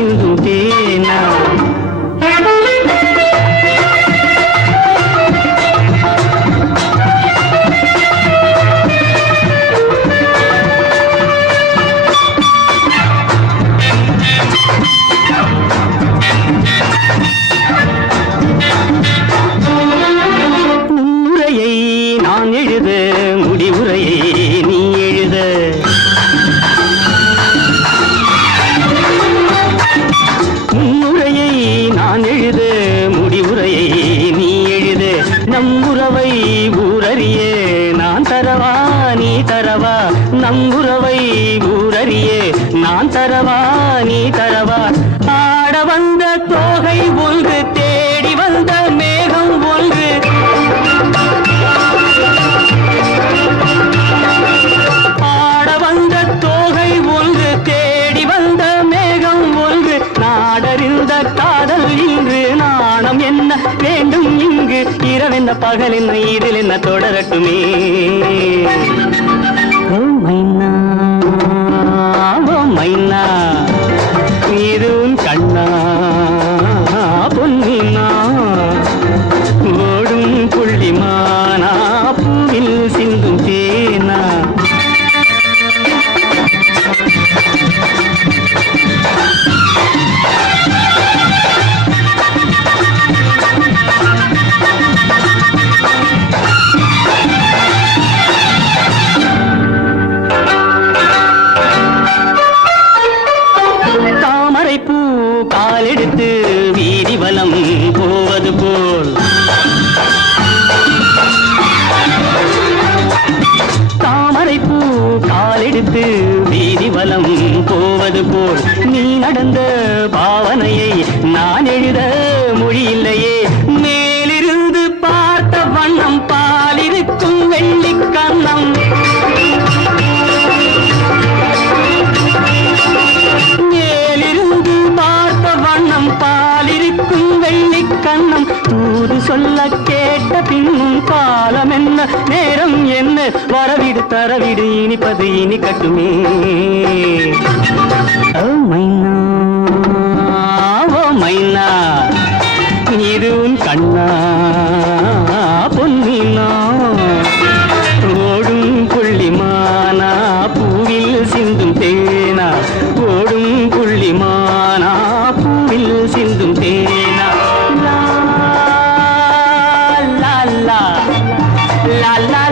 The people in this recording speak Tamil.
சிந்தும் தேனா முன்னுரையை நான் எழுத முடிவுரையை நீ எழுத முன்னுரையை நான் எழுத முடிவுரையை நீ எழுத நம் உறவை ஊரறிய நான் தரவா நீ தரவா நம் உறவை ஊரறிய நான் தரவா நீ தரவா ஆட வந்த தோகை ஒன்று தேடி வந்த மேகம் ஒன்று ஆட வந்த தோகை ஒன்று தேடி வந்த மேகம் ஒன்று நாடறிந்த காதல் இன்று நாணம் என்ன வேண்டும் இங்கு இரவென்ன பகல் என்ன இதில் என்ன தொடரட்டுமே ஓ மைனா ஓ மைனா இதுவும் கண்ணா பொன்னினா ஓடும் புள்ளிமானா பூவில் சிந்தும் தேனா தாமரைப்பூ காலெடுத்து வீதி வலம் போவது போல் தாமரைப்பூ காலெடுத்து வீதி வலம் போவது போல் நீ நடந்த பாவனையை நான் எழுத மொழியில்லையே மேலிருந்து பார்த்த வண்ணம் பாலிருக்கும் வெள்ளிக்கண்ணம் மேலிருந்து பார்த்த வண்ணம் பாலிருக்கும் வெள்ளிக்கண்ணம் தூது சொல்ல கேட்ட பின்னும் காலம் என்ன நேரம் என்ன வரவிடு தரவிடு இனிப்பது இனி கட்டுமே ஓ மைனா ஓ மைனா இதுவும் கண்ணா பொன்னினா ஓடும் புள்ளிமானா பூவில் சிந்தும் தேனா ஓடும் புள்ளிமானா பூவில் சிந்தும் தேனா லா லா லா லா லா